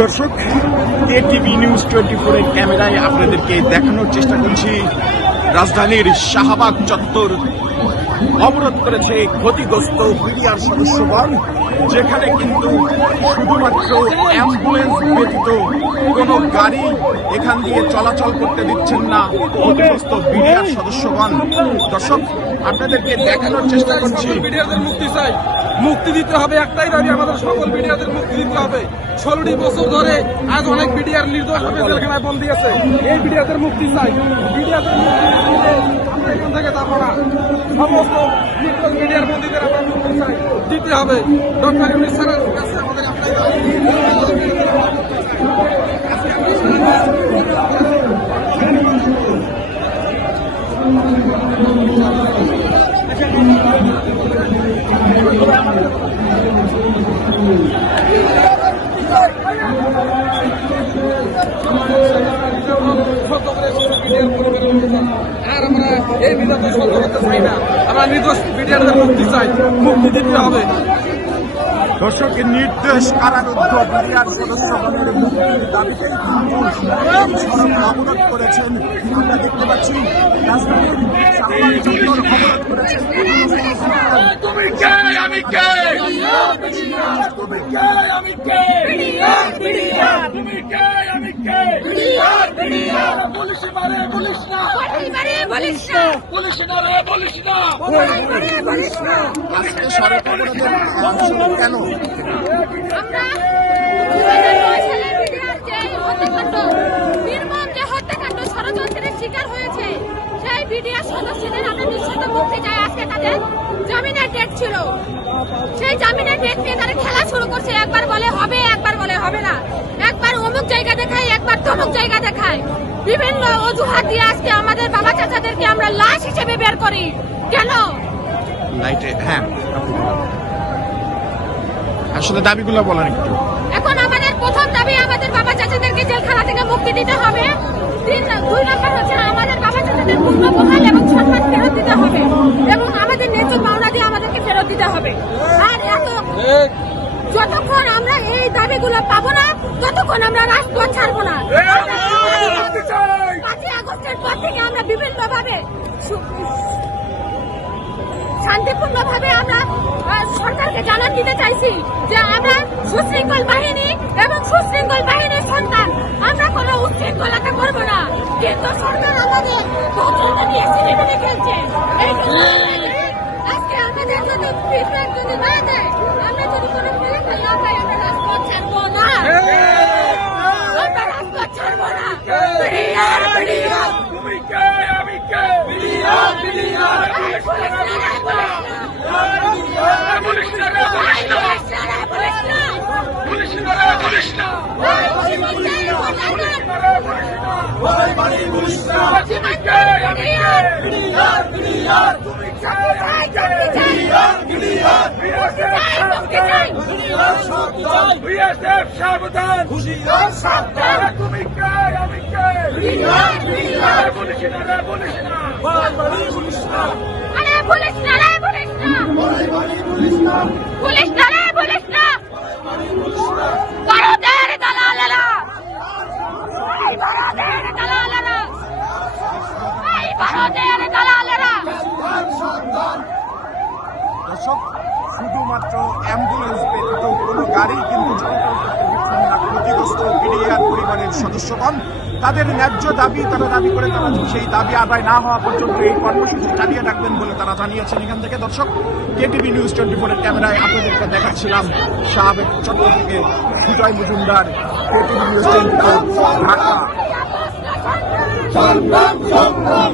দর্শক, KTV news 24 এর ক্যামেরায় আপনাদেরকে দেখানোর চেষ্টা করছি রাজধানীর শাহবাগ চত্বর অবরোধ করেছে ক্ষতিগ্রস্ত বিডিআর সদস্যগণ, যেখানে কিন্তু শুধুমাত্র অ্যাম্বুলেন্স ব্যতীত কোনো গাড়ি এখান দিয়ে চলাচল করতে দিচ্ছেন না ক্ষতিগ্রস্ত বিডিআর সদস্যগণ। দর্শক, আপনাদেরকে দেখানোর চেষ্টা করছি বিডিআরদের মুক্তি চাই, মুক্তি দিতে হবে। একটাই দাবি, আমাদের সকল বিডিআরদের মুক্তি দিতে হবে। 16টি বছর ধরে আজ অনেক বিডিআর নির্দোষভাবে জেলখানায় বন্দী আছে। এই বিডিআরদের মুক্তি চাই। বিডিআরদের মুক্তি দিলে আমরা এখান থেকে যাবো না। সমস্ত নির্দোষ বিডিআর বন্দীদের আমরা মুক্তি চাই, দিতে হবে। ডক্টর ইউনূস স্যারের কাছে আমাদের একটাই দাবি। আর আমরা এই বিরোধে সহ্য করতে চাই না। আমরা নির্দোষ বিডিআরদের মুক্তি চাই, মুক্তি দিতে হবে। দর্শক, নির্দেশ কারারুদ্ধ বিডিআর সদস্যগণের মুক্তির দাবিতেই সড়ক অবরোধ করেছেন। আমরা দেখতে পাচ্ছি রাজধানীর শাহবাগ চত্বর অবরোধ করেছেন। তুমি কে, আমি কে? তুমি কে, আমি কে? তুমি কে, আমি কে? পুলিশ মারে, পুলিশ না, পুলিশ না রে, পুলিশ না। আজকে সড়ক অবরোধের অংশ কেন? আমরা 2009 সালে বিডিআর যে হত্যাকাণ্ড, নির্মম যে হত্যাকাণ্ড ষড়যন্ত্রের শিকার হয়েছে, সেই বিডিআর সদস্যদের আমরা নিঃশর্ত মুক্তি চাই। আজকে তাদের জামিনের ডেট ছিল, সেই জামিনের ডেট নিয়ে তারা খেলা শুরু করছে। একবার বলে হবে, একবার বলে হবে না, একবার অমুক জায়গা দেখায়, একবার তমুক জায়গা দেখায়। বিভিন্ন অজুহাত দিয়ে আজকে আমাদের বাবা চাচাদেরকে আমরা লাশ হিসেবে বের করি। কেন? হ্যাঁ, আসলে দাবিগুলো বলেন একটু। এখন আমাদের প্রথম দাবি, আমাদের বাবা চাচাদেরকে জেলখানা থেকে মুক্তি দিতে হবে। 2 নম্বর হচ্ছে আমাদের বাবা চাচাদের পূর্ণ বহাল এবং সম্মান ফেরত দিতে হবে, এবং আমাদের ন্যায্য পাওনা দিয়ে আমাদেরকে ফেরত দিতে হবে। আর যতক্ষণ আমরা এই দাবিগুলো পাবো না, ততক্ষণ আমরা রাজপথ ছাড়বো না। 5ই আগস্টের পর থেকে আমরা বিভিন্নভাবে শান্তিপূর্ণভাবে আমরা সরকারকে জানান দিতে চাইছি যে আমরা সুশৃঙ্খল বাহিনী এবং সুশৃঙ্খল বাহিনীর সন্তান, আমরা কোনো উচ্ছৃঙ্খলতা করবো না। কিন্তু সরকার আমাদের নিয়ে সিনেমিনে খেলছে। আজকে আমাদের যদি ফিডব্যাক যদি না দেয়, আমরা যদি কোনো ফলাফল না পাই, আমরা রাজপথ ছাড়বো না, আমরা রাজপথ ছাড়বো না। তুমি কে, আমি কে? পুলিশ না রে, পুলিশ না, পুলিশ না রে, পুলিশ না। তুমি কে, আমি কে? তুমি কে, আমি কে? বিএসএফ সাবধান, তুমি কে, আমি কে? পুলিশ না রে, পুলিশ না। আরে পুলিশ না রে, পুলিশ না, পুলিশ না রে, পুলিশ না। ভারতের দালালেরা, এই ভারতের দালালেরা, এই ভারতের দালালেরা। দর্শক, শুধুমাত্র অ্যাম্বুলেন্স ব্যতীত কোনো গাড়ি কিন্তু চলাচল করতে দিচ্ছেন না ক্ষতিগ্রস্ত বিডিআর পরিবারের সদস্যগণ। তাদের ন্যায্য দাবি তারা দাবি করে, তারা সেই দাবি আদায় না হওয়া পর্যন্ত এই কর্মসূচি চালিয়ে রাখবেন বলে তারা জানিয়েছেন। এখান থেকে দর্শক, কেটিভি নিউজ 24 এর ক্যামেরায় আপনাদেরকে দেখাচ্ছিলাম শাহবাগ চত্বর থেকে সুজয় মজুমদার, কেটিভি নিউজ 24 ঢাকা।